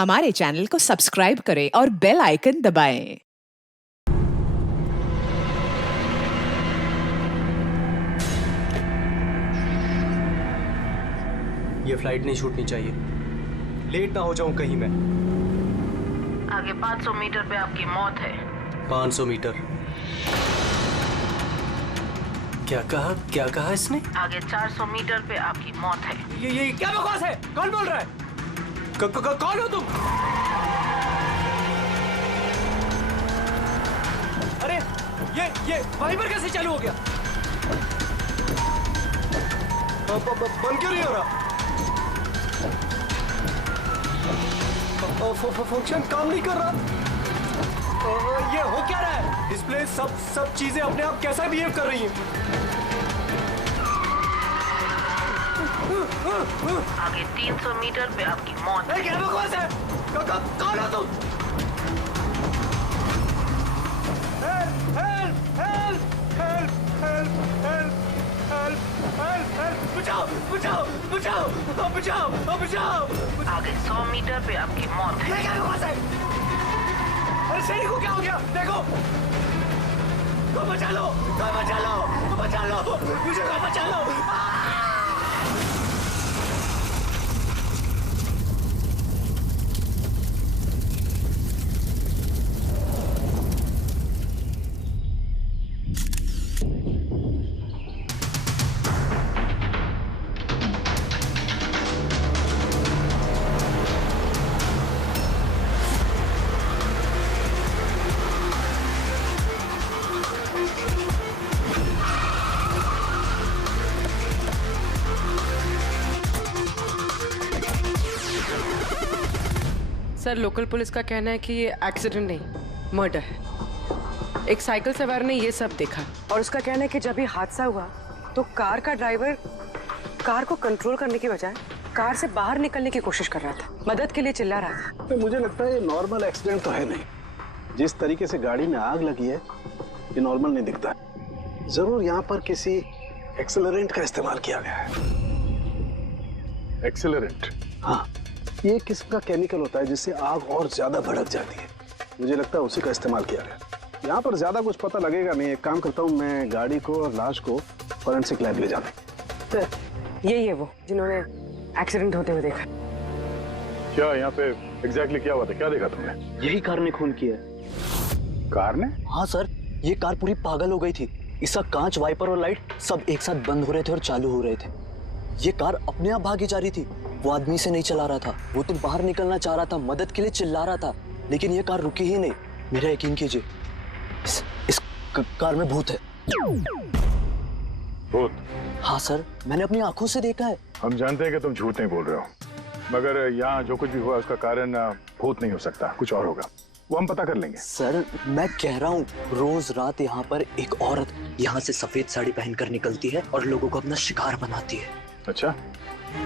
हमारे चैनल को सब्सक्राइब करें और बेल आइकन दबाएं। ये फ्लाइट नहीं छूटनी चाहिए, लेट ना हो जाऊं कहीं मैं। आगे 500 मीटर पे आपकी मौत है। 500 मीटर? क्या कहा इसने? आगे 400 मीटर पे आपकी मौत है। ये क्या बकवास है? कौन बोल रहा है? कौन हो तुम? अरे ये वहीं पर कैसे चालू हो गया? बंद क्यों नहीं हो रहा? फंक्शन काम नहीं कर रहा। ये हो क्या रहा है? डिस्प्ले सब चीजें अपने आप कैसा बिहेव कर रही हैं? आगे 300 मीटर पे आपकी मौत है। क्या बकवास है? कौन हो तुम? बचाओ! आगे 100 मीटर पे आपकी मौत है। क्या बकवास है? अरे शेरी को क्या हो गया? देखो, बचा लो, मुझे बचा लो। सर, लोकल पुलिस का कहना है कि ये एक्सीडेंट नहीं, मर्डर है। एक साइकिल सवार ने ये सब देखा और उसका कहना है कि जब ये हादसा हुआ तो कार का ड्राइवर कार को कंट्रोल करने के बजाय कार से बाहर निकलने की कोशिश कर रहा था, मदद के लिए चिल्ला रहा था। तो मुझे लगता है ये नॉर्मल एक्सीडेंट तो है नहीं। जिस तरीके से गाड़ी में आग लगी है ये नॉर्मल नहीं दिखता है। जरूर यहाँ पर किसी एक्सेलरेंट का इस्तेमाल किया गया है। एक्सेलरेंट? हाँ, ये एक किस्म का केमिकल होता है जिससे आग और ज्यादा भड़क जाती है। मुझे लगता है उसी का इस्तेमाल किया गया। यहाँ पर ज्यादा कुछ पता लगेगा नहीं। एक काम करता हूँ, मैं गाड़ी को और लाश को फॉरेंसिक लैब ले जाता हूँ। यही है वो जिन्होंने एक्सीडेंट होते हुए देखा। क्या यहाँ पे एग्जैक्टली क्या हुआ था? क्या देखा तुमने? यही कार ने खून किया। कार ने? हाँ सर, ये कार पूरी पागल हो गई थी। इसका कांच, वाइपर और लाइट सब एक साथ बंद हो रहे थे और चालू हो रहे थे। ये कार अपने आप भागी जा रही थी। वो आदमी से नहीं चला रहा था, वो तो बाहर निकलना चाह रहा था, मदद के लिए चिल्ला रहा था, लेकिन ये कार रुकी ही नहीं। मेरा यकीन कीजिए, इस कार में भूत है। भूत? हाँ सर, मैंने अपनी आंखों से देखा है। हम जानते हैं कि तुम झूठ नहीं बोल रहे हो, मगर यहाँ जो कुछ भी हुआ उसका कारण भूत नहीं हो सकता, कुछ और होगा। वो हम पता कर लेंगे। सर, मैं कह रहा हूँ, रोज रात यहाँ पर एक औरत यहाँ से सफेद साड़ी पहनकर निकलती है और लोगों को अपना शिकार बनाती है। अच्छा,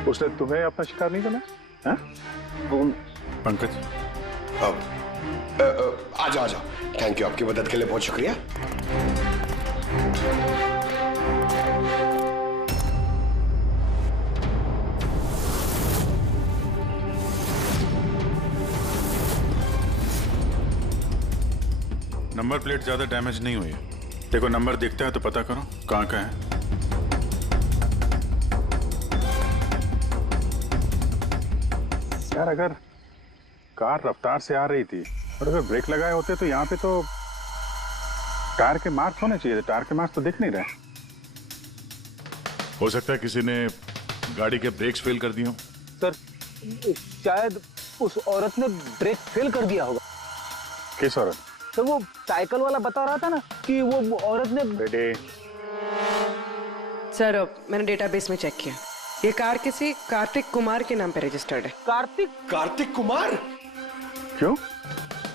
उसने तुम्हें अपना शिकार नहीं बना? वो पंकज, आजा। थैंक यू, आपकी मदद के लिए बहुत शुक्रिया। नंबर प्लेट ज्यादा डैमेज नहीं हुई है। देखो, नंबर दिखता है तो पता करो कहाँ का है। यार, अगर कार रफ्तार से आ रही थी और अगर ब्रेक लगाए होते तो यहाँ पे तो टायर के मार्क्स होने चाहिए थे। टायर के मार्क्स तो दिख नहीं रहे। हो सकता है किसी ने गाड़ी के ब्रेक्स फेल कर दिए हो। सर, शायद उस औरत ने ब्रेक फेल कर दिया होगा। किस औरत? सर, वो साइकिल वाला बता रहा था ना कि वो औरत ने। बेटे, सर, मैंने डेटाबेस में चेक किया, ये कार किसी कार्तिक कुमार के नाम पे रजिस्टर्ड है। कार्तिक कुमार? क्यों?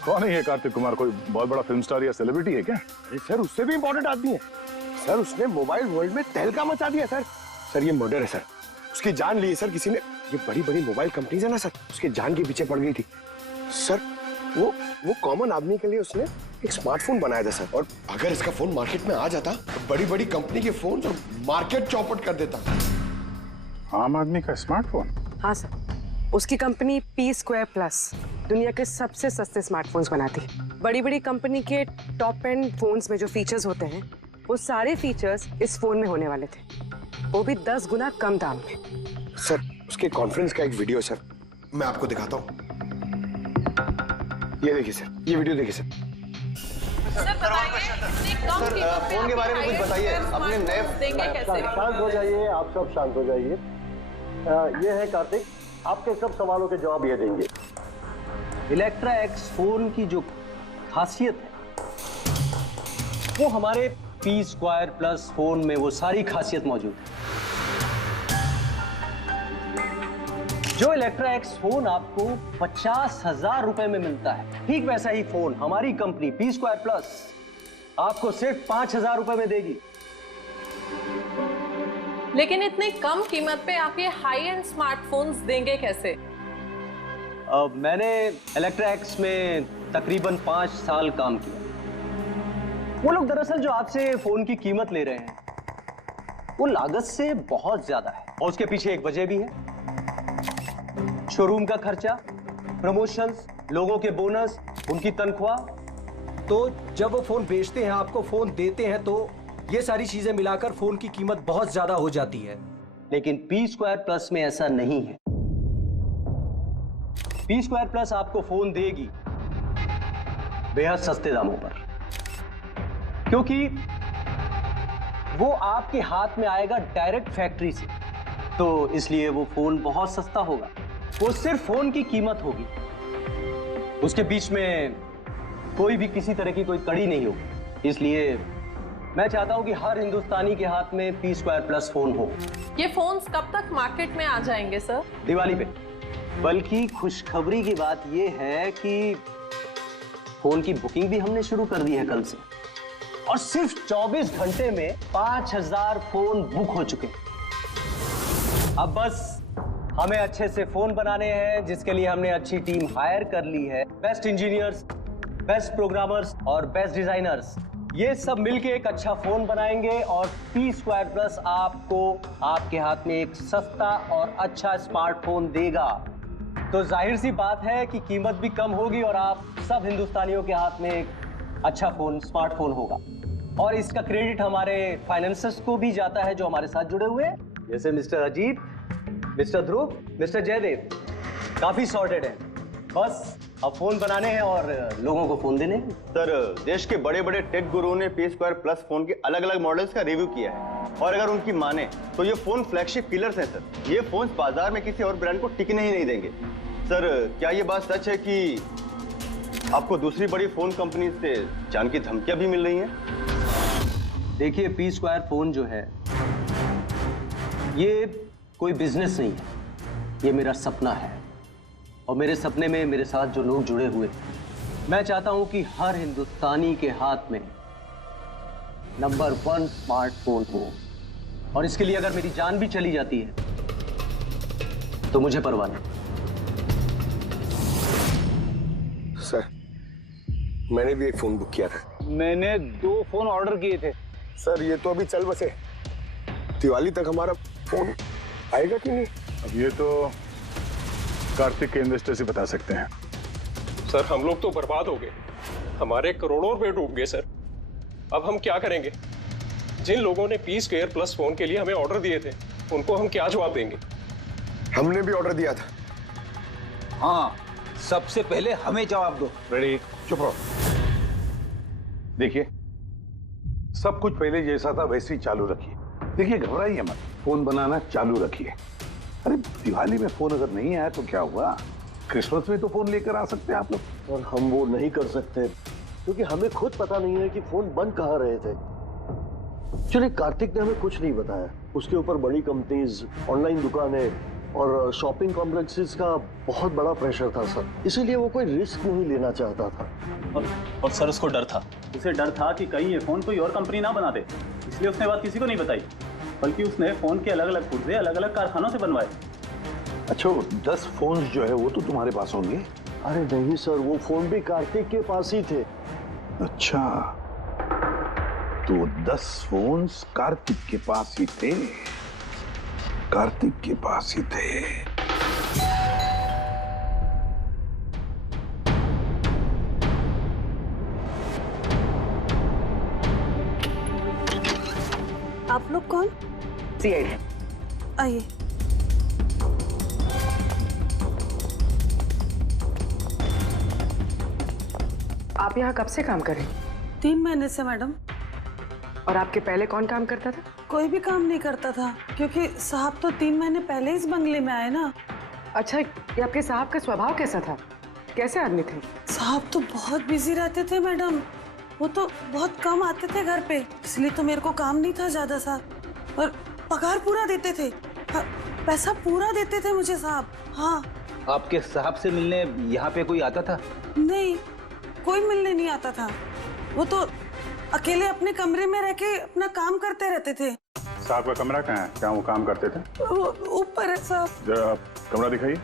कौन है ये कार्तिक कुमार? कोई बहुत बड़ा फिल्म स्टार या सेलिब्रिटी है क्या? अरे सर, उससे भी इम्पोर्टेंट आदमी है सर। उसने मोबाइल वर्ल्ड में तहलका मचा दिया सर। ये मर्डर है सर। उसकी जान ली है सर किसी ने। ये बड़ी बड़ी कंपनीज है ना सर, उसके जान के पीछे पड़ गई थी सर। वो कॉमन आदमी के लिए उसने एक स्मार्टफोन बनाया था सर। और अगर इसका फोन मार्केट में आ जाता तो बड़ी कंपनी के फोन और मार्केट चौपट कर देता। आम आदमी का स्मार्टफोन? हाँ सर, उसकी कंपनी P² Plus दुनिया के सबसे सस्ते स्मार्टफोन्स बनाती है। बड़ी बड़ी कंपनी के टॉप एंड फोन्स में जो फीचर्स होते हैं वो सारे फीचर्स इस फोन में होने वाले थे, वो भी 10 गुना कम दाम में। सर उसके कॉन्फ्रेंस का एक वीडियो सर, मैं आपको दिखाता हूँ। ये देखिए सर, ये वीडियो देखिए सर। फोन के बारे में कुछ बताइए, अपने नए देंगे कैसे? शांत हो जाइए, आप सब शांत हो जाइए। ये है कार्तिक, आपके सब सवालों के जवाब ये देंगे। इलेक्ट्रा एक्स फोन की जो खासियत है वो हमारे P2+ फोन में वो सारी खासियत मौजूद है। जो इलेक्ट्रा एक्स फोन आपको 50,000 रुपए में मिलता है, ठीक वैसा ही फोन हमारी कंपनी P2+ आपको सिर्फ 5,000 रुपए में देगी। लेकिन इतनी कम कीमत पे आप ये हाई एंड स्मार्टफोन्स देंगे कैसे? मैंने इलेक्ट्रा एक्स में तकरीबन 5 साल काम किया। वो लोग दरअसल जो आपसे फोन की कीमत ले रहे हैं वो लागत से बहुत ज्यादा है, और उसके पीछे एक वजह भी है। शोरूम का खर्चा, प्रमोशंस, लोगों के बोनस, उनकी तनख्वाह। तो जब वो फोन बेचते हैं, आपको फोन देते हैं, तो ये सारी चीजें मिलाकर फोन की कीमत बहुत ज्यादा हो जाती है। लेकिन P2+ में ऐसा नहीं है। P2+ आपको फोन देगी बेहद सस्ते दामों पर, क्योंकि वो आपके हाथ में आएगा डायरेक्ट फैक्ट्री से, तो इसलिए वो फोन बहुत सस्ता होगा। वो सिर्फ फोन की कीमत होगी, उसके बीच में कोई भी किसी तरह की कोई कड़ी नहीं होगी। इसलिए मैं चाहता हूं कि हर हिंदुस्तानी के हाथ में P2+ फोन हो। ये फोन्स कब तक मार्केट में आ जाएंगे सर? दिवाली पे। बल्कि खुशखबरी की बात यह है कि फोन की बुकिंग भी हमने शुरू कर दी है कल से, और सिर्फ 24 घंटे में 5,000 फोन बुक हो चुके। अब बस हमें अच्छे से फोन बनाने हैं, जिसके लिए हमने अच्छी टीम हायर कर ली है। बेस्ट इंजीनियर्स, बेस्ट प्रोग्रामर्स और बेस्ट डिजाइनर्स, ये सब मिलके एक अच्छा फोन बनाएंगे, और P2+ आपको आपके हाथ में एक सस्ता और अच्छा स्मार्टफोन देगा। तो जाहिर सी बात है कि कीमत भी कम होगी और आप सब हिंदुस्तानियों के हाथ में एक अच्छा फोन, स्मार्टफोन होगा। और इसका क्रेडिट हमारे फाइनेंसर्स को भी जाता है जो हमारे साथ जुड़े हुए हैं, जैसे मिस्टर अजीत, मिस्टर ध्रुव, मिस्टर जयदेव। काफी सॉर्टेड है, बस अब फोन बनाने हैं और लोगों को फोन देने हैं। सर देश के बड़े बड़े टेक गुरुओं ने P2+ फोन के अलग अलग मॉडल्स का रिव्यू किया है, और अगर उनकी माने तो ये फोन फ्लैगशिप किलर्स हैं सर। ये फोन बाजार में किसी और ब्रांड को टिकने ही नहीं देंगे। सर क्या ये बात सच है कि आपको दूसरी बड़ी फोन कंपनी से जान की धमकियां भी मिल रही हैं? देखिए, P2 फोन जो है ये कोई बिजनेस नहीं है, ये मेरा सपना है, और मेरे सपने में मेरे साथ जो लोग जुड़े हुए हैं, मैं चाहता हूं कि हर हिंदुस्तानी के हाथ में नंबर 1 स्मार्टफोन हो, और इसके लिए अगर मेरी जान भी चली जाती है तो मुझे परवाह नहीं। सर मैंने भी एक फोन बुक किया था। मैंने 2 फोन ऑर्डर किए थे। सर ये तो अभी चल बसे, दिवाली तक हमारा फोन आएगा कि नहीं? अब ये तो कार्तिक के इन्वेस्टर से बता सकते हैं। सर हम लोग तो बर्बाद हो गए, हमारे करोड़ों रुपए डूब गए सर। अब हम क्या करेंगे? जिन लोगों ने P2+ फोन के लिए हमें ऑर्डर दिए थे, उनको हम क्या जवाब देंगे? हमने भी ऑर्डर दिया था। हाँ, सबसे पहले हमें जवाब दो। रेडी, चुप रहो। देखिए, सब कुछ पहले जैसा था वैसे ही चालू रखिए। देखिए, घबराइए मत, फोन बनाना चालू रखिए। अरे दिवाली में फोन अगर नहीं आया तो क्या हुआ, क्रिसमस में तो फोन लेकर आ सकते हैं आप लोग। और हम वो नहीं कर सकते क्योंकि हमें खुद पता नहीं है कि फोन बन कहाँ रहे थे। चलिए, कार्तिक ने हमें कुछ नहीं बताया, उसके ऊपर बड़ी कंपनीज, ऑनलाइन दुकानें और शॉपिंग कॉम्प्लेक्सेस का बहुत बड़ा प्रेशर था सर, इसीलिए वो कोई रिस्क नहीं लेना चाहता था। और सर उसको डर था, उसे डर था कि कहीं ये फोन कोई और कंपनी ना बना दे, इसलिए उसने बात किसी को नहीं बताई, बल्कि उसने फोन के अलग अलग पुर्जे अलग अलग कारखानों से बनवाए। अच्छा, 10 फोन जो है वो तो तुम्हारे पास होंगे? अरे नहीं सर, वो फोन भी कार्तिक के पास ही थे। अच्छा, तो 10 फोन कार्तिक के पास ही थे। कार्तिक के पास ही थे। आप लोग कौन? सीआईडी। आइए। आप यहाँ कब से काम कर रहे हैं? 3 महीने से मैडम। और आपके पहले कौन काम करता था? कोई भी काम नहीं करता था, क्योंकि साहब तो 3 महीने पहले इस बंगले में आए ना। अच्छा, ये आपके साहब का स्वभाव कैसा था? कैसे आदमी थे? साहब तो बहुत बिजी रहते थे मैडम। वो तो बहुत कम आते थे घर पे, इसलिए तो मेरे को काम नहीं था ज्यादा सा। और पगार पूरा देते थे, पैसा पूरा देते थे मुझे साहब। हाँ। आपके साहब से मिलने यहाँ पे कोई आता था? नहीं, कोई मिलने नहीं आता था। वो तो अकेले अपने कमरे में रह के अपना काम करते रहते थे। साहब का कमरा कहाँ है? क्या वो काम करते थे? वो ऊपर है साहब। जरा कमरा दिखाइए।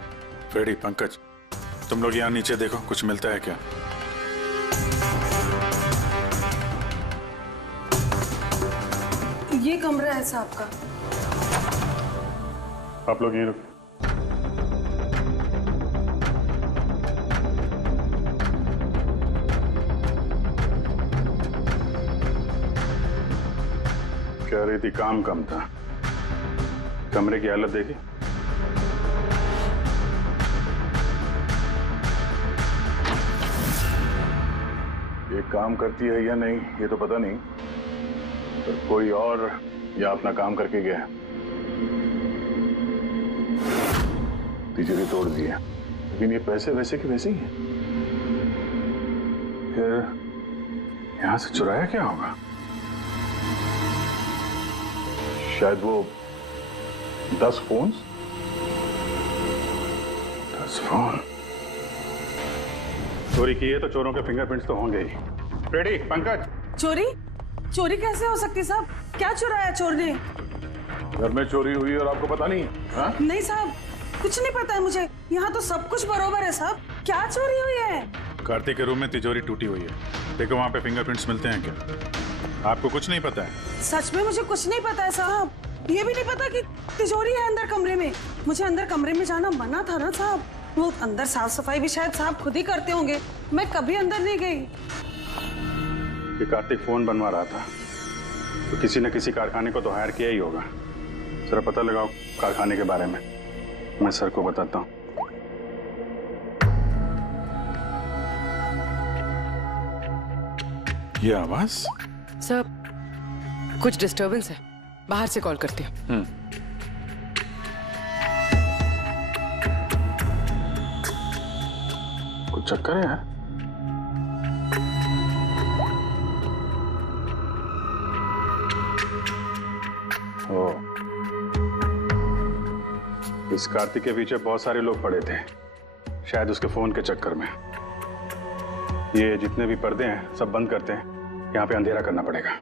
फ्रेडी, पंकज, तुम लोग यहाँ नीचे देखो, कुछ मिलता है क्या? ये कमरा है साहब का। आप लोग यहीं रुको। कह रही थी काम कम था, कमरे की हालत देखी? ये काम करती है या नहीं ये तो पता नहीं, पर कोई और या अपना काम करके गया है। तिजोरी तोड़ दी है, लेकिन ये पैसे वैसे के वैसे ही हैं। फिर यहां से चुराया क्या होगा? शायद वो 10 फोन। चोरी की है तो चोरों के फिंगरप्रिंट्स तो होंगे ही। फ्रेडी, पंकज। चोरी? चोरी कैसे हो सकती साहब? क्या चुराया चोर ने? घर में चोरी हुई और आपको पता नहीं? हा? नहीं साहब, कुछ नहीं पता है मुझे। यहाँ तो सब कुछ बरोबर है साहब। क्या चोरी हुई है? कार्तिक के रूम में तिजोरी टूटी हुई है, देखो वहाँ पे फिंगरप्रिंट्स मिलते हैं क्या? आपको कुछ नहीं पता है? सच में मुझे कुछ नहीं पता है साहब। ये भी नहीं पता कि तिजोरी है अंदर कमरे में। मुझे अंदर कमरे में जाना मना था ना साहब। वो अंदर साफ सफाई भी शायद साहब खुद ही करते होंगे, मैं कभी अंदर नहीं गई। कि कार्तिक फोन बनवा रहा था तो किसी न किसी कारखाने को तो हायर किया ही होगा। जरा पता लगाओ कारखाने के बारे में, मैं सर को बताता हूँ। ये आवाज? सर, कुछ डिस्टरबेंस है, बाहर से कॉल करती हूँ। कुछ चक्कर है? ओ, इस कार्तिक के पीछे बहुत सारे लोग पड़े थे, शायद उसके फोन के चक्कर में। ये जितने भी पर्दे हैं सब बंद करते हैं, यहाँ पे अंधेरा करना पड़ेगा।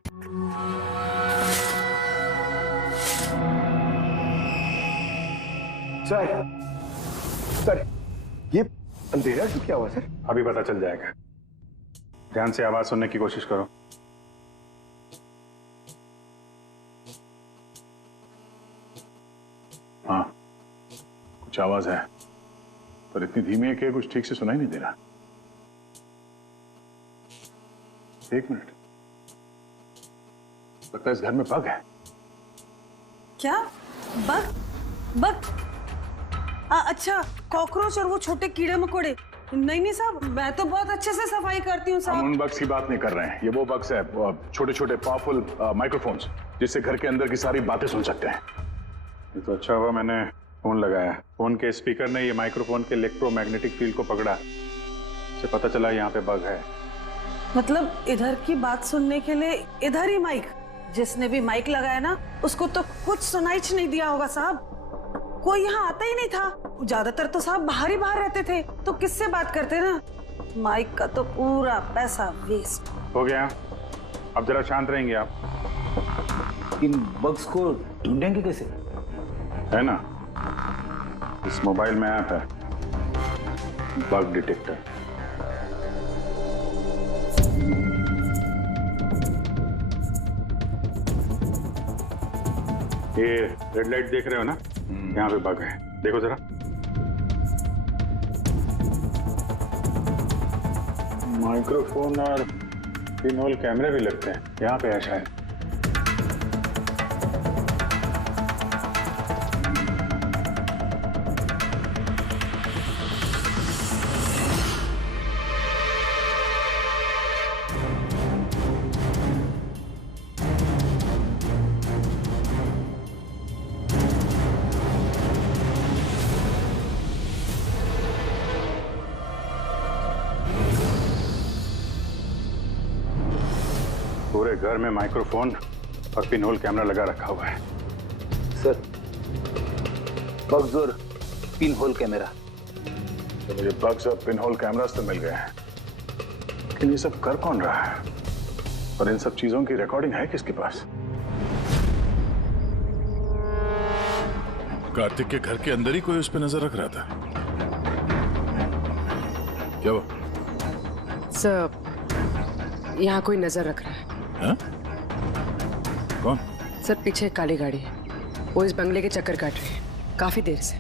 सर, ये अंधेरा क्यों क्या हुआ सर? अभी पता चल जाएगा, ध्यान से आवाज सुनने की कोशिश करो। हाँ, कुछ आवाज है, पर इतनी धीमी है कि कुछ ठीक से सुनाई नहीं दे रहा। एक मिनट, लगता है इस घर में बग है। क्या बग? बग? अच्छा, कॉकरोच और वो छोटे कीड़े मकोड़े। नहीं साहब, मैं तो बहुत अच्छे से सफाई करती हूँ साहब। हम उन बग्स की बात नहीं कर रहे हैं, ये वो बग्स है, छोटे छोटे पावरफुल माइक्रोफोन्स, जिससे घर के अंदर की सारी बातें सुन सकते हैं। ये तो अच्छा हुआ मैंने फोन लगाया। फोन के स्पीकर ने ये माइक्रोफोन के इलेक्ट्रोमैग्नेटिक फील्ड को पकड़ा, इससे पता चला यहाँ पे बग है। मतलब इधर की बात सुनने के लिए इधर ही माइक? जिसने भी माइक लगाया ना, उसको तो कुछ सुनाई नहीं दिया होगा साहब। कोई यहाँ आता ही नहीं था, ज्यादातर तो साहब बाहर ही बाहर रहते थे, तो किससे बात करते ना? माइक का तो पूरा पैसा वेस्ट हो गया। अब जरा शांत रहेंगे आप। इन बग्स को ढूंढेंगे कैसे? है ना, इस मोबाइल में ऐप है बग डिटेक्टर। ये रेड लाइट देख रहे हो ना, यहाँ पे बग है, देखो जरा। माइक्रोफोन और पिनहोल कैमरे भी लगते हैं, यहाँ पे है शायद। पूरे घर में माइक्रोफोन और पिनहोल कैमरा लगा रखा हुआ है। सर, बग्स और पिन होल कैमरा। तो मुझे बग्स और पिनहोल कैमरास तो मिल गए हैं, लेकिन ये सब कर कौन रहा है और इन सब चीजों की रिकॉर्डिंग है किसके पास? कार्तिक के घर के अंदर ही कोई उस पर नजर रख रहा था क्या? वो सर, यहाँ कोई नजर रख रहा है। हा? कौन? सर, पीछे एक काली गाड़ी है, वो इस बंगले के चक्कर काट रही है काफी देर से।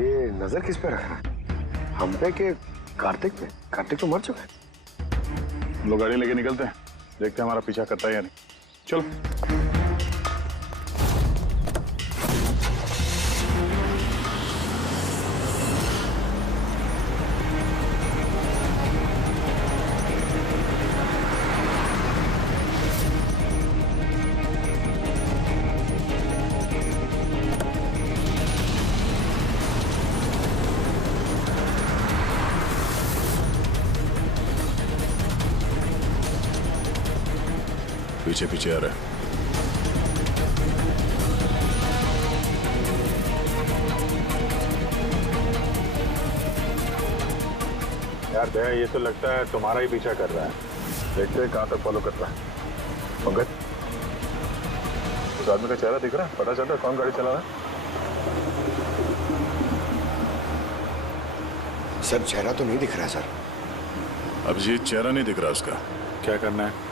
ये नजर किस पे रखना है? हम पे कि कार्तिक पे? कार्तिक तो मर चुका है। लोग गाड़ी लेके निकलते हैं, देखते हैं हमारा पीछा करता है या नहीं। चलो। पीछे पीछे आ रहा है। यार दया, ये तो लगता है तुम्हारा ही पीछा कर रहा है। देखते हैं कहां तक फॉलो कर रहा है। पंकज, उस आदमी का चेहरा दिख रहा है? पता चलता है कौन गाड़ी चला रहा है? सर, चेहरा तो नहीं दिख रहा है सर। अभिजीत, चेहरा नहीं दिख रहा उसका। क्या करना है?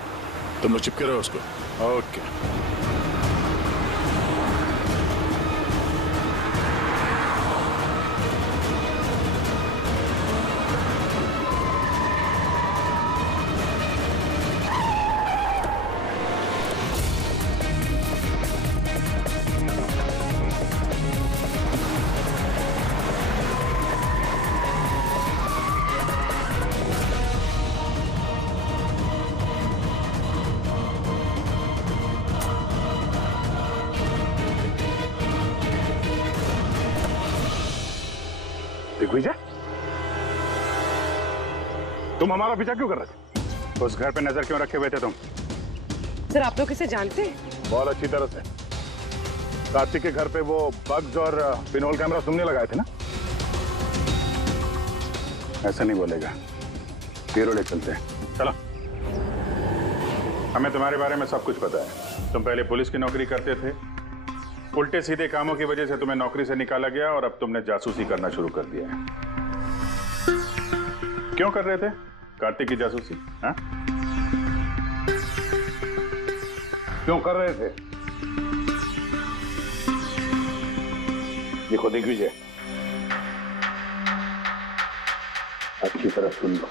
तुम लोग चिपके रहो उसको। ओके। दिग्विजय, तुम हमारा पीछा क्यों कर रहे थे? उस घर पे नजर क्यों रखे हुए थे तुम? सर, आप लोग इसे जानते हैं? बहुत अच्छी तरह से। कार्तिक के घर पे वो बग्स और पिनहोल कैमरा तुमने लगाए थे ना? ऐसा नहीं बोलेगा, ब्यूरो ले चलते हैं। चलो। हमें तुम्हारे बारे में सब कुछ पता है। तुम पहले पुलिस की नौकरी करते थे, उल्टे सीधे कामों की वजह से तुम्हें नौकरी से निकाला गया और अब तुमने जासूसी करना शुरू कर दिया है। क्यों कर रहे थे कार्तिक की जासूसी? हाँ? क्यों कर रहे थे? देखो दिग्विजय, अच्छी तरह सुन लो।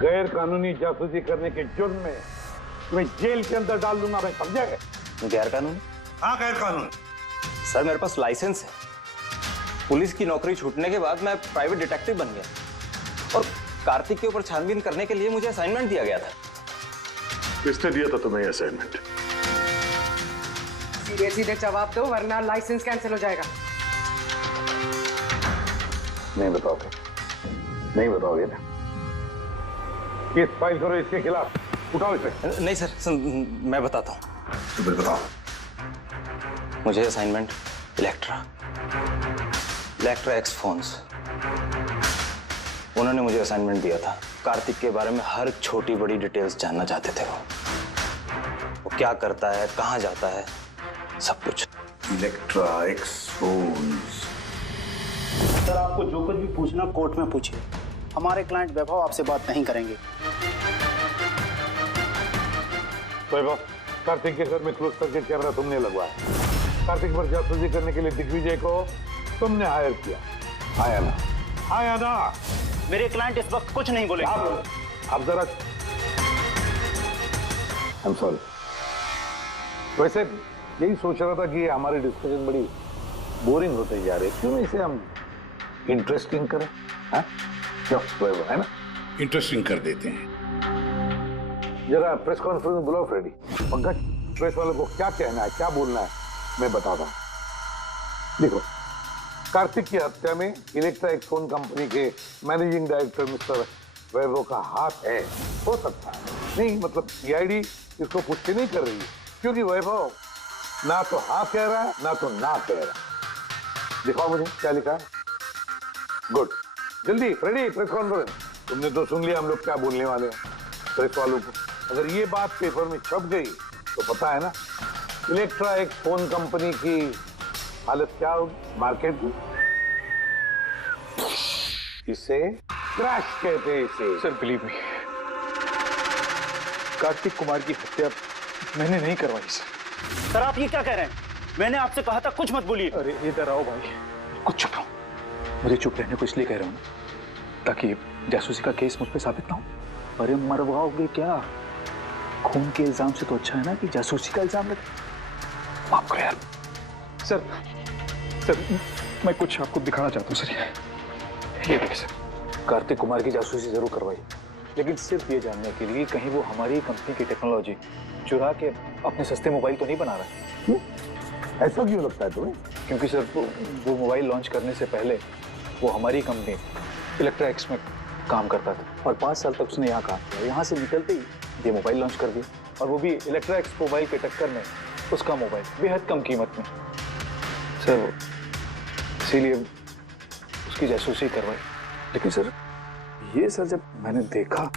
गैर कानूनी जासूसी करने के जुर्म में तुम्हें जेल के अंदर डाल दूंगा मैं, समझे? गैर कानूनी? हाँ, गैर कानूनी। सर, मेरे पास लाइसेंस है। पुलिस की नौकरी छूटने के बाद मैं प्राइवेट डिटेक्टिव बन गया और कार्तिक के ऊपर छानबीन करने के लिए मुझे असाइनमेंट दिया गया था। किसने दिया था तुम्हें असाइनमेंट? सीधे सीधे जवाब दो वरना लाइसेंस कैंसिल हो जाएगा। नहीं बताओगे? नहीं बताओगे ना? केस फाइल करो इसके खिलाफ, उठाओ इसे। नहीं सर, मैं बताता हूँ। तुम्हें बताओ। मुझे असाइनमेंट इलेक्ट्रा एक्स फोन्स, उन्होंने मुझे असाइनमेंट दिया था। कार्तिक के बारे में हर छोटी बड़ी डिटेल्स जानना चाहते थे। वो क्या करता है, कहाँ जाता है, सब कुछ। Electra x phones. सर, आपको जो कुछ भी पूछना कोर्ट में पूछिए। हमारे क्लाइंट वैभव आपसे बात नहीं करेंगे। वैभव, कार्तिक के घर में क्लोज सर्किट कैमरा तुमने लगवाया। कार्तिक पर जासूसी करने के लिए दिग्विजय को तुमने हायर किया, आया ना? आया ना? मेरे क्लाइंट इस वक्त कुछ नहीं बोलेंगे। आप जरा, I'm sorry। वैसे यही सोच रहा था कि हमारी डिस्कशन बड़ी बोरिंग होते जा रही है, क्यों इसे हम इंटरेस्टिंग करें? हाँ, क्यों? वैभव, है ना? इंटरेस्टिंग कर देते हैं। जरा प्रेस कॉन्फ्रेंस बुलाओ फ्रेडी। पंकज, प्रेस वालों को क्या कहना है, क्या बोलना है, मैं बताता हूं। देखो, कार्तिक की हत्या में इलेक्ट्रा एक फोन कंपनी के मैनेजिंग डायरेक्टर मिस्टर वैभव का हाथ है, हो सकता है। नहीं मतलब सीआईडी इसको पुष्टि नहीं कर रही है, क्योंकि वैभव ना तो हाँ कह रहा है ना तो ना कह रहा है। दिखाओ मुझे क्या लिखा है। गुड, जल्दी रेडी प्रेस कॉन्फ्रेंस। तुमने तो सुन लिया हम लोग क्या बोलने वाले हैं प्रेस वालों को। अगर ये बात पेपर में छप गई तो पता है ना इलेक्ट्रा एक फोन कंपनी की हालत क्या होगी मार्केट में। इसे क्रैश कहते हैं इसे। Sir believe me, Kartik Kumar की हत्या मैंने नहीं करवाई सर आप ये क्या कह रहे हैं? मैंने आपसे कहा था कुछ मत बोलिए। अरे इधर आओ भाई, कुछ चुप रहो। मुझे चुप रहने को इसलिए कह रहा हूँ ताकि जासूसी का केस मुझ पे साबित ना हो। अरे मरवाओगे क्या? खून के इल्जाम से तो अच्छा है ना कि जासूसी का इल्जाम लगे। माफ करो यार। सर मैं कुछ आपको दिखाना चाहता हूँ। सर ये देखिए सर, कार्तिक कुमार की जासूसी जरूर करवाई, लेकिन सिर्फ ये जानने के लिए कहीं वो हमारी कंपनी की टेक्नोलॉजी चुरा के अपने सस्ते मोबाइल तो नहीं बना रहा है। ऐसा क्यों लगता है तुम्हें? क्योंकि सर वो मोबाइल लॉन्च करने से पहले वो हमारी कंपनी इलेक्ट्रा एक्स में काम करता था और 5 साल तक उसने यहाँ काम किया। यहाँ से निकलते ही ये मोबाइल लॉन्च कर दिया, और वो भी इलेक्ट्रा एक्स मोबाइल के टक्कर में उसका मोबाइल बेहद कम कीमत में। सर इसीलिए उसकी जासूसी करवाई। लेकिन सर ये सर जब मैंने देखा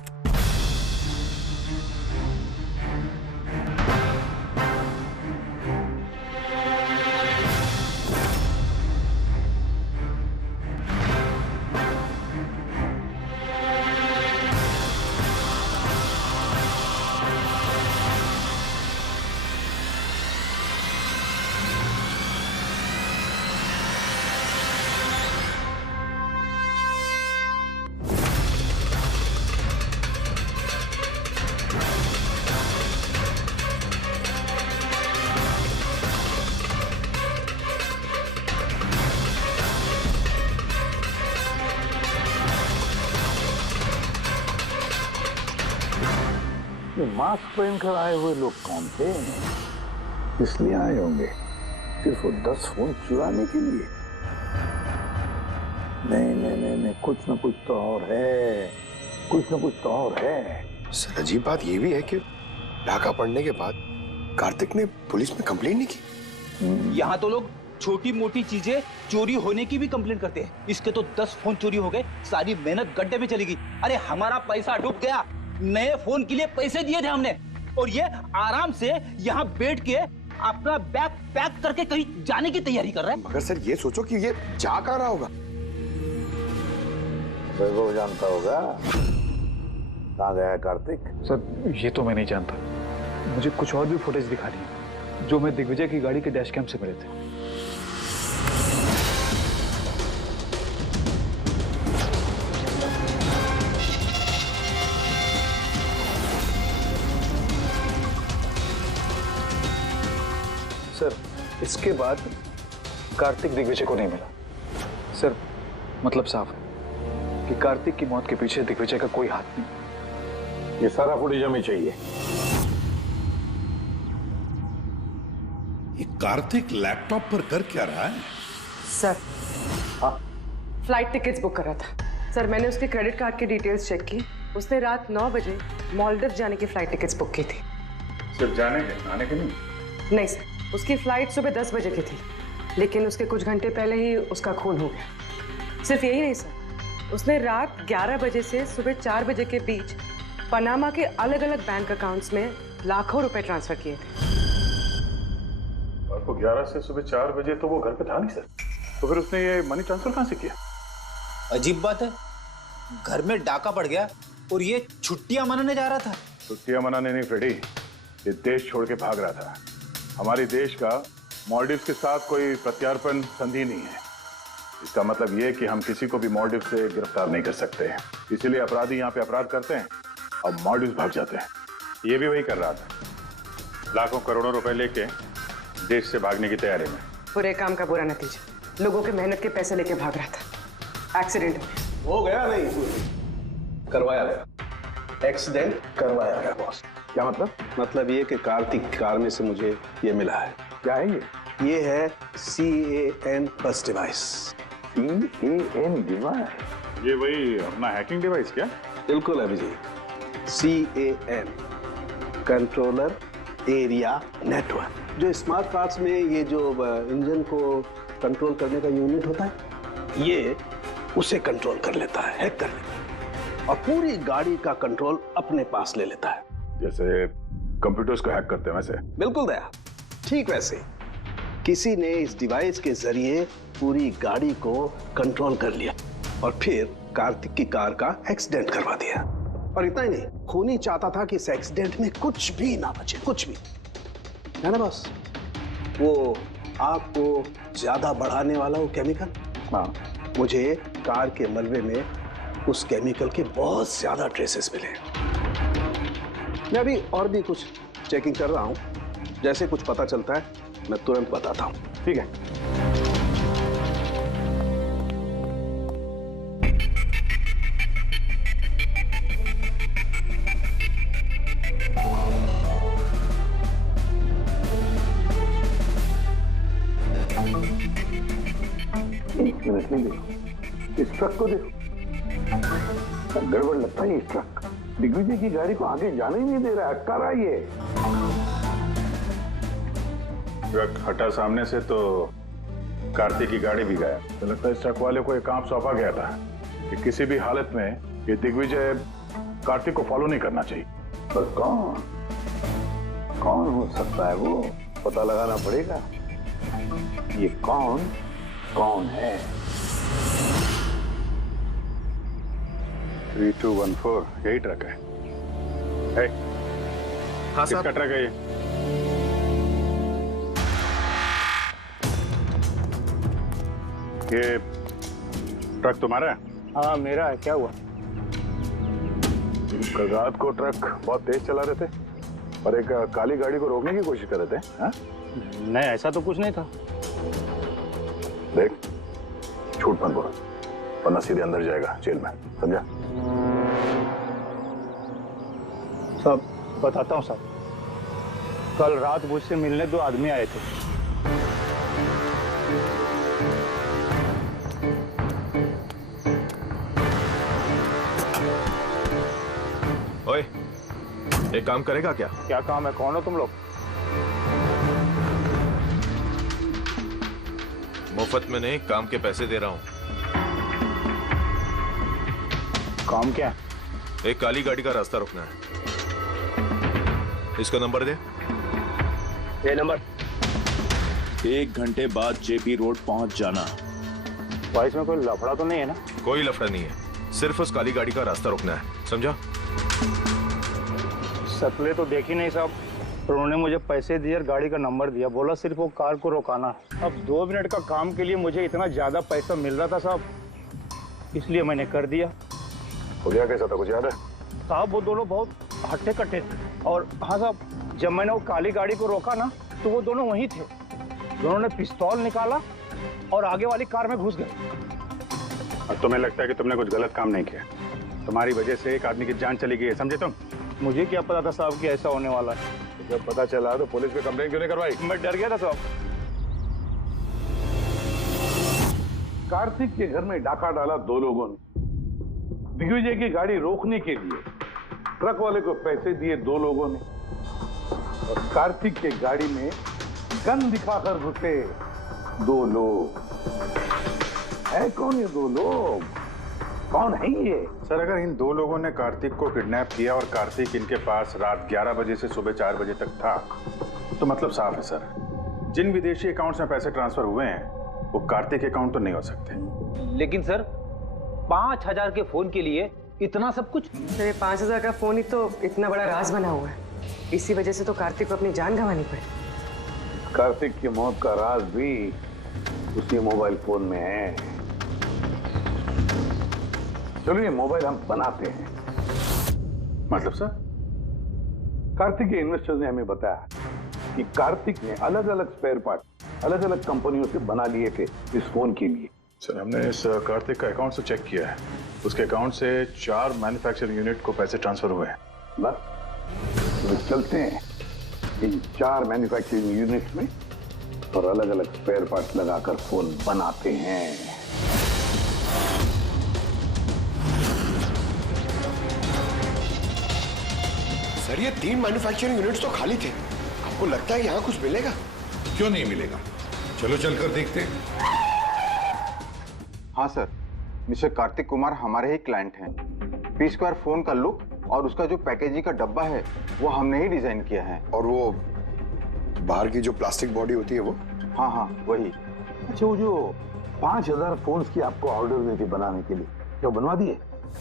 मास्क पहनकर आए हुए लोग कौन थे? इसलिए आए होंगे सिर्फ वो 10 फोन चुराने के लिए। नहीं, कुछ ना कुछ तो और है, कुछ ना कुछ तो और है। सर अजीब बात ये भी है कि डाका पड़ने के बाद कार्तिक ने पुलिस में कंप्लेंट नहीं की। यहाँ तो लोग छोटी मोटी चीजें चोरी होने की भी कंप्लेंट करते हैं। इसके तो 10 फोन चोरी हो गए, सारी मेहनत गड्ढे में चली गई। अरे हमारा पैसा डूब गया, नए फोन के लिए पैसे दिए थे हमने, और ये आराम से यहाँ बैठ के अपना बैग पैक करके कहीं जाने की तैयारी कर रहा है। मगर सर ये सोचो कि ये जा कहाँ रहा होगा। वैभव जानता होगा कहाँ गया है कार्तिक। सर ये तो मैं नहीं जानता, मुझे कुछ और भी फुटेज दिखानी है जो मैं दिग्विजय की गाड़ी के डैश कैम से मिले थे। सर इसके बाद कार्तिक दिग्विजय को नहीं मिला। सर मतलब साफ है कि कार्तिक की मौत के पीछे दिग्विजय का कोई हाथ नहीं। ये सारा फुटेज हमें चाहिए। ये कार्तिक लैपटॉप पर कर क्या रहा है? सर फ्लाइट टिकट्स बुक कर रहा था। सर मैंने उसके क्रेडिट कार्ड की डिटेल्स चेक की, उसने रात 9 बजे मालदीव जाने की फ्लाइट टिकट्स बुक की थी। सिर्फ जाने के, आने के नहीं? नहीं सर, उसकी फ्लाइट सुबह 10 बजे की थी, लेकिन उसके कुछ घंटे पहले ही उसका खून हो गया। सिर्फ यही नहीं सर, उसने रात 11 बजे से सुबह 4 बजे के बीच पनामा के अलग अलग बैंक अकाउंट्स में लाखों रुपए ट्रांसफर किए थे। रात को 11 से सुबह 4 बजे तो वो घर पे था नहीं सर, तो फिर उसने ये मनी ट्रांसफर कहाँ से किया? अजीब बात है, घर में डाका पड़ गया और ये छुट्टियां मनाने जा रहा था। छुट्टियां मनाने नहीं फ्रेडी, ये देश छोड़ के भाग रहा था। हमारे देश का मालदीव के साथ कोई प्रत्यार्पण संधि नहीं है। इसका मतलब ये कि हम किसी को भी मालदीव से गिरफ्तार नहीं कर सकते हैं, इसीलिए अपराधी यहाँ पे अपराध करते हैं और मालदीव भाग जाते हैं। ये भी वही कर रहा था, लाखों करोड़ों रुपए लेके देश से भागने की तैयारी में। बुरे काम का बुरा नतीजा, लोगों के मेहनत के पैसे लेके भाग रहा था। एक्सीडेंट हो गया नहीं, करवाया गया। एक्सीडेंट करवाया गया बॉस। क्या मतलब? मतलब ये कि कार्तिक कार में से मुझे ये मिला है। क्या है ये? ये है CAN+ डिवाइस। CAN डिवाइस, ये वही अपना हैकिंग डिवाइस क्या? बिल्कुल Abhijit, CAN, controller area network. जो स्मार्ट कार्ड्स में ये जो इंजन को कंट्रोल करने का यूनिट होता है, ये उसे कंट्रोल कर लेता है, हैक कर लेता है और पूरी गाड़ी का कंट्रोल अपने पास ले लेता है। जैसे कंप्यूटर्स को हैक करते हैं वैसे? बिल्कुल दया, ठीक वैसे किसी ने इस डिवाइस के जरिए पूरी गाड़ी को कंट्रोल कर लिया और फिर कार्तिक की कार का एक्सीडेंट करवा दिया। और इतना ही नहीं, खूनी चाहता था कि इस एक्सीडेंट में कुछ भी ना बचे, कुछ भी, है ना बस। वो आग को ज्यादा बढ़ाने वाला वो केमिकल, हाँ, मुझे कार के मलबे में उस केमिकल के बहुत ज्यादा ट्रेसेस मिले। मैं अभी और भी कुछ चेकिंग कर रहा हूं, जैसे कुछ पता चलता है मैं तुरंत बताता हूं। ठीक है? एक मिनट नहीं, देखो इस ट्रक को देखो, गड़बड़ लगता है। ये ट्रक दिग्विजय की गाड़ी को आगे जाने ही नहीं दे रहा है, अटका रहा है ये। ट्रक हटा सामने से तो कार्तिक की गाड़ी भी गया। तो लगता है इस ट्रक वाले को एक काम सौंपा गया था कि किसी भी हालत में ये दिग्विजय कार्तिक को फॉलो नहीं करना चाहिए। पर कौन कौन हो सकता है वो, पता लगाना पड़ेगा। ये कौन कौन है? 3214 यही ट्रक है। हाँ किसका ट्रक है ये? ये ट्रक तुम्हारा है? हाँ मेरा है। क्या हुआ? कल रात को ट्रक बहुत तेज चला रहे थे और एक काली गाड़ी को रोकने की कोशिश कर रहे थे। हाँ? नहीं ऐसा तो कुछ नहीं था। देख, झूठ मत बोल वरना सीधे अंदर जाएगा जेल में, समझा? साहब बताता हूँ साहब, कल रात मुझसे मिलने 2 आदमी आए थे। ओए, एक काम करेगा क्या? क्या काम है? कौन हो तुम लोग? मुफ्त में नहीं, काम के पैसे दे रहा हूं। काम क्या? एक काली गाड़ी का रास्ता रोकना है। इसका नंबर दे। ये नंबर। 1 घंटे बाद जेपी रोड पहुंच जाना। भाई इसमें कोई लफड़ा तो नहीं है ना? कोई लफड़ा नहीं है, सिर्फ उस काली गाड़ी का रास्ता रोकना है, समझा? शक्लें तो देखी नहीं साहब, पर उन्होंने मुझे पैसे दिए और गाड़ी का नंबर दिया, बोला सिर्फ वो कार को रोकाना है। अब 2 मिनट का काम के लिए मुझे इतना ज्यादा पैसा मिल रहा था साहब, इसलिए मैंने कर दिया। हो गया कैसा था, कुछ याद है? साहब वो दोनों बहुत हट्टे कट्टे थे और हाँ साहब, जब मैंने वो काली गाड़ी को रोका ना तो वो दोनों वहीं थे। दोनों ने पिस्तौल निकाला और आगे वाली कार में घुस गए। अब तुम्हें लगता है कि तुमने कुछ गलत काम नहीं किया? तुम्हारी वजह से एक आदमी की जान चली गई है, समझे तुम? मुझे क्या पता था साहब कि ऐसा होने वाला है। जब पता चला तो पुलिस पे कंप्लेंट क्यों नहीं करवाई? मैं डर गया था साहब। कार्तिक के घर में डाका डाला 2 लोगों ने। दिग्विजय की गाड़ी रोकने के लिए ट्रक वाले को पैसे दिए 2 लोगों ने और कार्तिक के गाड़ी में गन दिखाकर घुसे 2 लोग। है कौन ये 2 लोग? कौन है ये? सर, अगर इन 2 लोगों ने कार्तिक को किडनैप किया और कार्तिक इनके पास रात 11 बजे से सुबह 4 बजे तक था, तो मतलब साफ है सर, जिन विदेशी अकाउंट्स में पैसे ट्रांसफर हुए हैं वो कार्तिक के अकाउंट तो नहीं हो सकते। लेकिन सर 5000 के फोन के लिए इतना सब कुछ? सर 5000 का फोन ही तो इतना बड़ा राज बना हुआ है, इसी वजह से तो कार्तिक को अपनी जान गंवानी पड़ी। कार्तिक की मौत का राज भी उसी मोबाइल फोन में है। चलो ये मोबाइल हम बनाते हैं। मतलब सर? कार्तिक के इन्वेस्टर्स ने हमें बताया कि कार्तिक ने अलग अलग स्पेयर पार्ट अलग अलग कंपनियों से बना लिए थे इस फोन के लिए। सर, हमने इस कार्तिक का अकाउंट से चेक किया है, उसके अकाउंट से 4 मैन्युफैक्चरिंग यूनिट को पैसे ट्रांसफर हुए हैं। बस तो चलते हैं इन 4 मैन्युफैक्चरिंग यूनिट में और अलग अलग स्पेयर पार्ट लगाकर फोन बनाते हैं। सर ये 3 मैन्युफैक्चरिंग यूनिट्स तो खाली थे। आपको लगता है यहाँ कुछ मिलेगा? क्यों नहीं मिलेगा? चलो चलकर देखते हैं। हाँ सर, मिस्टर कार्तिक कुमार हमारे ही क्लाइंट हैं। पी स्क्वायर फोन का लुक और उसका जो पैकेजिंग का डब्बा है वो हमने ही डिजाइन किया है। और वो बाहर की जो प्लास्टिक बॉडी होती है वो? हाँ हाँ वही। अच्छा, वो जो 5000 फोन्स की आपको ऑर्डर दी थी बनाने के लिए, क्या बनवा दिए?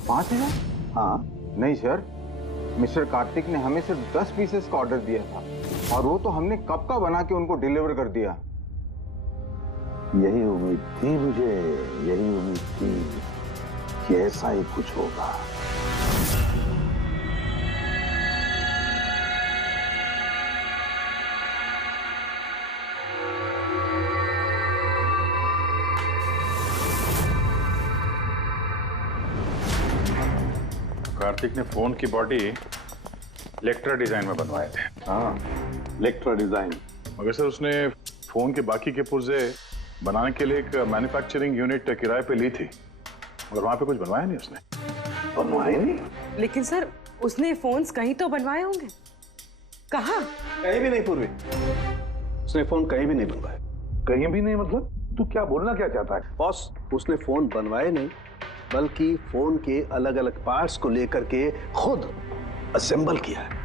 5000? हाँ। नहीं सर, मिस्टर कार्तिक ने हमें सिर्फ 10 पीसेस का ऑर्डर दिया था और वो तो हमने कब का बना के उनको डिलीवर कर दिया। यही उम्मीद थी मुझे, यही उम्मीद थी कि ऐसा ही कुछ होगा। कार्तिक ने फोन की बॉडी इलेक्ट्रा डिजाइन में बनवाए थे। हाँ, इलेक्ट्रा डिजाइन। मगर सर उसने फोन के बाकी के पुर्जे बनाने के लिए एक मैन्युफैक्चरिंग यूनिट किराए पे ली थी, मगर वहां पे कुछ बनवाया नहीं उसने। बनवाए नहीं? लेकिन सर उसने फोन्स कहीं तो बनवाए होंगे। कहाँ? कहीं भी नहीं पूर्वी, उसने फोन कहीं भी नहीं बनवाए। कहीं भी नहीं मतलब? तू क्या बोलना क्या चाहता है? बॉस, उसने फोन बनवाए नहीं, बल्कि फोन के अलग अलग पार्ट्स को लेकर के खुद असेंबल किया है।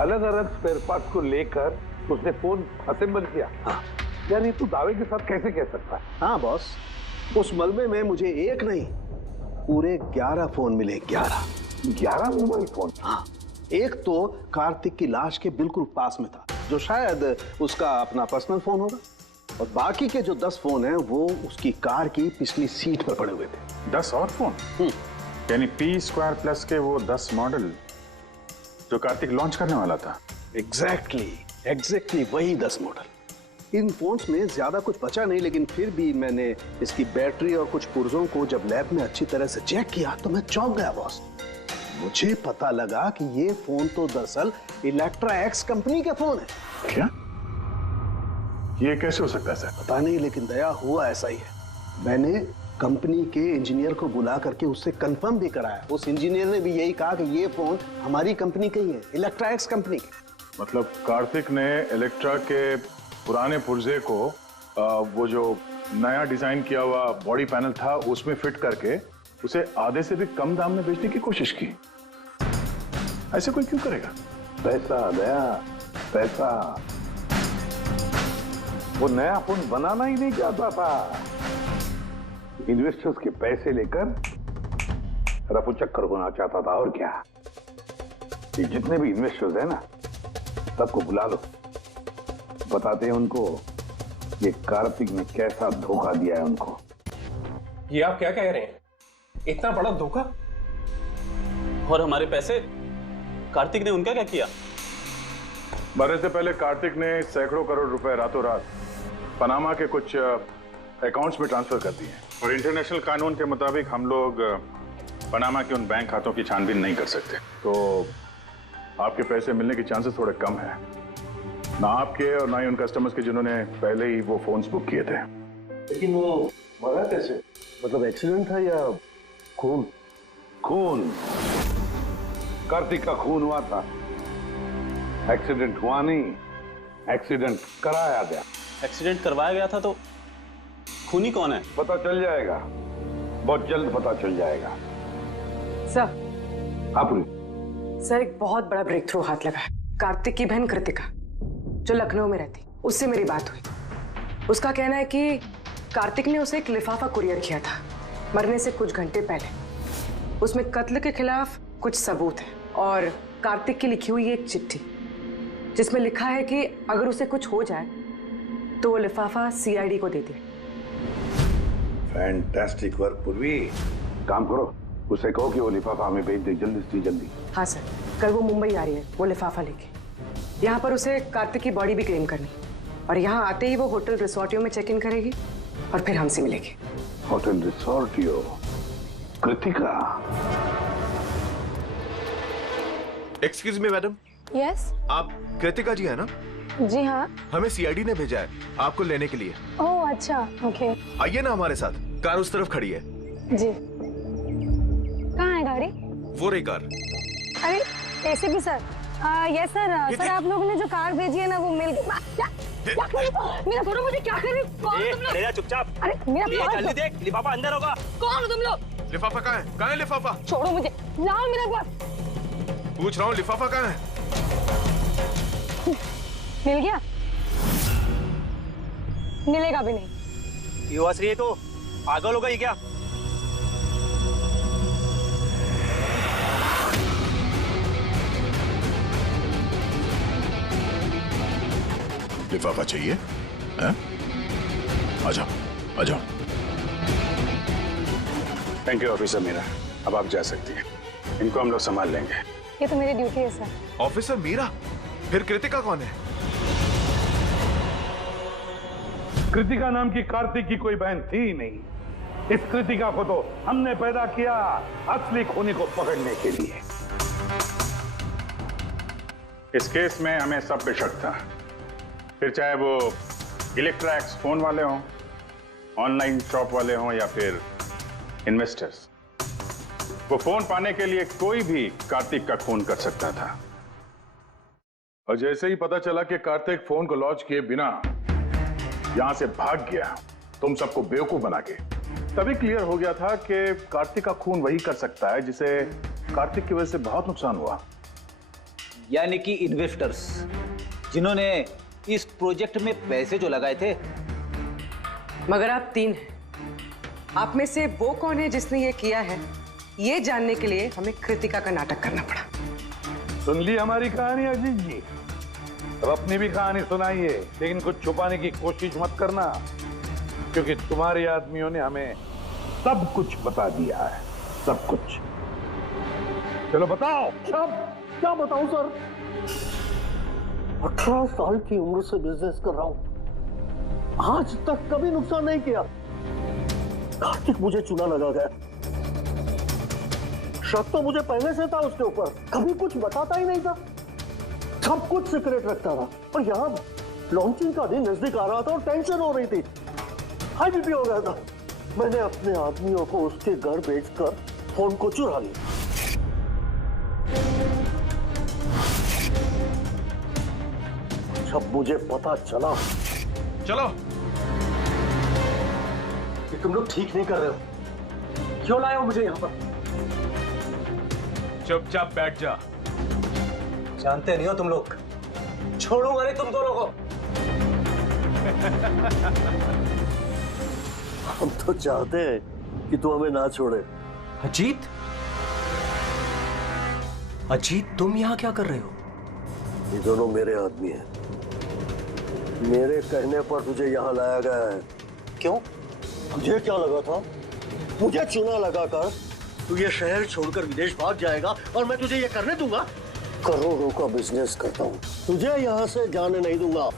अलग अलग स्पेयर पार्ट्स को लेकर उसने फोन असेंबल किया? हाँ। यानी तू दावे के साथ कैसे कह सकता है? हाँ बॉस, उस मलबे में मुझे एक नहीं पूरे 11 फोन मिले। 11 मोबाइल फोन? हाँ। एक तो कार्तिक की लाश के बिल्कुल पास में था, जो शायद उसका अपना पर्सनल फोन होगा, और बाकी के जो 10 फोन हैं वो उसकी कार की पिछली सीट पर पड़े हुए थे। 10 और फोन? यानी पी स्क्वायर प्लस के वो 10 मॉडल जो कार्तिक लॉन्च करने वाला था। एग्जैक्टली वही 10 मॉडल। इन फोन्स में ज्यादा कुछ बचा नहीं, लेकिन फिर भी मैंने इसकी बैटरी और कुछ पुर्जों को जब लैब में अच्छी तरह से चेक किया तो मैं चौंक गया बॉस। मुझे पता लगा कि ये फोन तो दरअसल इलेक्ट्रा एक्स कंपनी के फोन है। क्या? ये कैसे हो सकता है सर? पता नहीं, लेकिन दया हुआ ऐसा ही है। मैंने कंपनी के इंजीनियर को बुला करके उससे कंफर्म भी कराया। उस इंजीनियर ने भी यही कहा कि ये फोन हमारी कंपनी का ही है, इलेक्ट्रा एक्स कंपनी के। मतलब कार्तिक ने इलेक्ट्रा के पुराने पुर्जे को वो जो नया डिजाइन किया हुआ बॉडी पैनल था उसमें फिट करके उसे आधे से भी कम दाम में बेचने की कोशिश की। ऐसे कोई क्यों करेगा? पैसा दया, पैसा। वो नया फोन बनाना ही नहीं चाहता था, इन्वेस्टर्स के पैसे लेकर रफू चक्कर होना चाहता था। और क्या, ये जितने भी इन्वेस्टर्स हैं ना, सबको बुला लो, बताते हैं उनको ये कार्तिक ने कैसा धोखा दिया है उनको। ये आप क्या कह रहे हैं? इतना बड़ा धोखा? और हमारे पैसे कार्तिक ने उनका क्या किया? मरने से पहले कार्तिक ने सैकड़ों करोड़ रुपए रातों रात पनामा के कुछ अकाउंट्स में ट्रांसफर कर दिए, और इंटरनेशनल कानून के मुताबिक हम लोग पनामा के उन बैंक खातों की छानबीन नहीं कर सकते। तो आपके पैसे मिलने के चांसेस थोड़े कम है, ना आपके और ना ही उन कस्टमर्स के जिन्होंने पहले ही वो फोन्स बुक किए थे। लेकिन वो मरा कैसे? मतलब एक्सीडेंट था या खून? खून। कार्तिक का खून हुआ था, एक्सीडेंट हुआ नहीं, एक्सीडेंट कराया गया। एक्सीडेंट करवाया गया था तो खूनी कौन है? पता चल जाएगा, बहुत जल्द पता चल जाएगा। सर। हाँ पूरी। सर, एक बहुत बड़ा ब्रेक थ्रू हाथ लगा है। कार्तिक की बहन कृतिका, जो लखनऊ में रहती, उससे मेरी बात हुई। उसका कहना है कि कार्तिक ने उसे एक लिफाफा कुरियर किया था मरने से कुछ घंटे पहले। उसमें कत्ल के खिलाफ कुछ सबूत है और कार्तिक की लिखी हुई एक चिट्ठी, जिसमें लिखा है कि अगर उसे कुछ हो जाए तो वो लिफाफा सीआईडी को दे दे। फैंटास्टिक वर्क पूर्वी। काम करो, उसे कहो कि वो लिफाफा हमें भेज दे जल्दी से जल्दी। हाँ सर, कल वो मुंबई आ रही है वो लिफाफा लेके। यहाँ पर उसे कार्तिक की बॉडी भी क्लेम करनी, और यहाँ आते ही वो होटल रिसोर्टियो में चेक इन करेगी और फिर हमसे मिलेगी। होटल रिसोर्टियो? Kritika? Excuse me madam. Yes. आप कृतिका जी है ना? जी हाँ। हमें सीआईडी ने भेजा है आपको लेने के लिए। ओह अच्छा, ओके। आइए ना हमारे साथ, कार उस तरफ खड़ी है। जी। कहाँ है गाड़ी? वो रही कार। अरे ACP sir, yes sir sir आप लोगों ने जो कार भेजी है ना वो मिल गई। क्या कर रहे हो? मेरा छोड़ो मुझे, क्या कर रहे हो? कौन हो तुम लोग? जा चुपचाप। अरे मेरा पास जल्दी देख, लिफाफा अंदर होगा। कौन हो तुम लोग? लिफाफा कहाँ है? कहाँ है लिफाफा? छोड़ो मुझे, लाओ मेरा पास। पूछ रहा हूँ लिफाफा कहाँ है? मिल गया? मिलेगा भी नहीं। युवाश्री है तो पागल हो गई क्या? लिफाफा चाहिए? हैं? आ जाओ, आ जाओ। थैंक यू ऑफिसर मीरा, अब आप जा सकती हैं। इनको हम लोग संभाल लेंगे। ये तो मेरी ड्यूटी है सर। ऑफिसर मीरा? फिर कृतिका कौन है? कृतिका नाम की कार्तिक की कोई बहन थी नहीं। इस कृतिका को तो हमने पैदा किया असली खूनी को पकड़ने के लिए। इस केस में हमें सब पे शक था, फिर चाहे वो इलेक्ट्रैक्स फोन वाले हों, ऑनलाइन शॉप वाले हों या फिर इन्वेस्टर्स। वो फोन पाने के लिए कोई भी कार्तिक का खून कर सकता था। और जैसे ही पता चला कि कार्तिक फोन को लॉन्च किए बिना यहां से भाग गया, तुम सबको बेवकूफ बना के, तभी क्लियर हो गया था कि कार्तिक का खून वही कर सकता है जिसे कार्तिक की वजह से बहुत नुकसान हुआ। यानी कि इन्वेस्टर्स जिन्होंने इस प्रोजेक्ट में पैसे जो लगाए थे। मगर आप 3 हैं। आप में से वो कौन है जिसने ये किया है, ये जानने के लिए हमें कृतिका का नाटक करना पड़ा। सुन ली हमारी कहानी अजीत जी? अब अपनी भी कहानी सुनाइए, लेकिन कुछ छुपाने की कोशिश मत करना, क्योंकि तुम्हारे आदमियों ने हमें सब कुछ बता दिया है, सब कुछ। चलो बताओ। क्या बताऊं सर? 18 साल की उम्र से बिजनेस कर रहा हूं, आज तक कभी नुकसान नहीं किया। कार्तिक मुझे चूना लगा गया। शक तो मुझे पहले से था उसके ऊपर, कभी कुछ बताता ही नहीं था, सब कुछ सीक्रेट रखता था। और यहाँ लॉन्चिंग का दिन नजदीक आ रहा था और टेंशन हो रही थी, हाई बीपी हो गया था। मैंने अपने आदमियों को उसके घर भेजकर फोन को चुरा लिया। जब मुझे पता चला, चलो, कि तुम लोग ठीक नहीं कर रहे हो। क्यों लाए हो मुझे यहाँ पर? चुपचाप बैठ जा। जानते नहीं हो तुम लोग, छोड़ूंगा नहीं तुम दोनों को। हम तो चाहते हैं कि तू हमें ना छोड़े। अजीत, अजीत तुम यहाँ क्या कर रहे हो? ये दोनों मेरे आदमी हैं। मेरे कहने पर तुझे यहाँ लाया गया है। क्यों? तुझे क्या लगा था? मुझे चूना लगाकर तू ये शहर छोड़कर विदेश भाग जाएगा और मैं तुझे ये करने दूंगा? करोड़ों का बिजनेस करता हूँ, तुझे यहाँ से जाने नहीं दूंगा।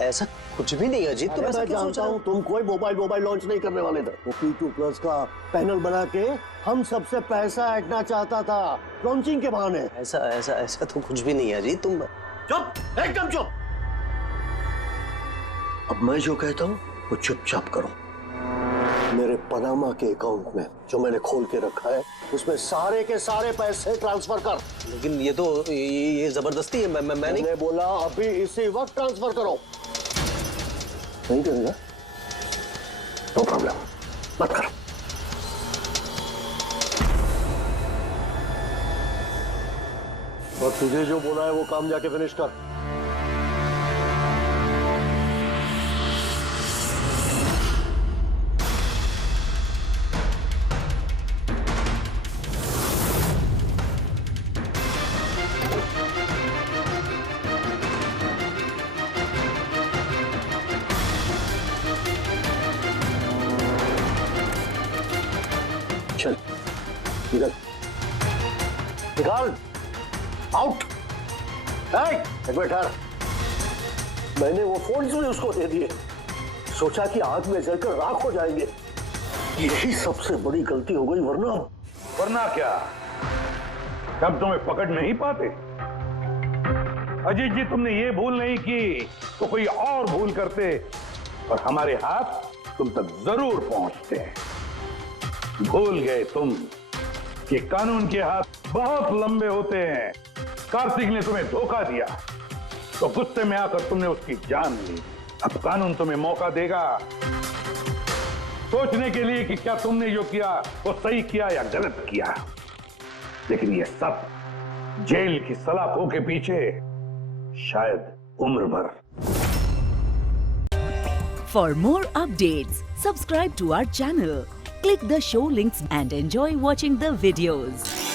ऐसा कुछ भी नहीं अजीत। तो मैं जानता हूँ तुम कोई मोबाइल लॉन्च नहीं करने वाले थे। वो P2+ का पैनल बना के हम सबसे पैसा ऐंठना चाहता था लॉन्चिंग के बहाने। ऐसा तो कुछ भी नहीं है अजीत। तुम चुप, एकदम चुप। अब मैं जो कहता हूँ वो चुपचाप करो। मेरे पनामा के अकाउंट में जो मैंने खोल के रखा है उसमें सारे के सारे पैसे ट्रांसफर कर। लेकिन ये तो ये जबरदस्ती है। मैंने बोला अभी इसी वक्त ट्रांसफर करो। नहीं करेगा? नो प्रॉब्लम, मत करो। और तुझे जो बोला है वो काम जाके फिनिश कर। चल निकल, निकाल, आउट। एक मिनट ठहर। मैंने वो फोन भी उसको दे दिए, सोचा कि आग में जलकर राख हो जाएंगे। यही सबसे बड़ी गलती हो गई, वरना क्या? तब तुम्हें पकड़ नहीं पाते? अजीत जी, तुमने ये भूल नहीं की तो कोई और भूल करते और हमारे हाथ तुम तक जरूर पहुंचते। भूल गए तुम कि कानून के हाथ बहुत लंबे होते हैं कार्तिक ने तुम्हें धोखा दिया तो गुस्से में आकर तुमने उसकी जान ली। अब कानून तुम्हें मौका देगा सोचने के लिए कि क्या तुमने जो किया वो सही किया या गलत किया। लेकिन ये सब जेल की सलाखों के पीछे शायद उम्र भर। For more updates, subscribe to our channel, click the show links and enjoy watching the videos.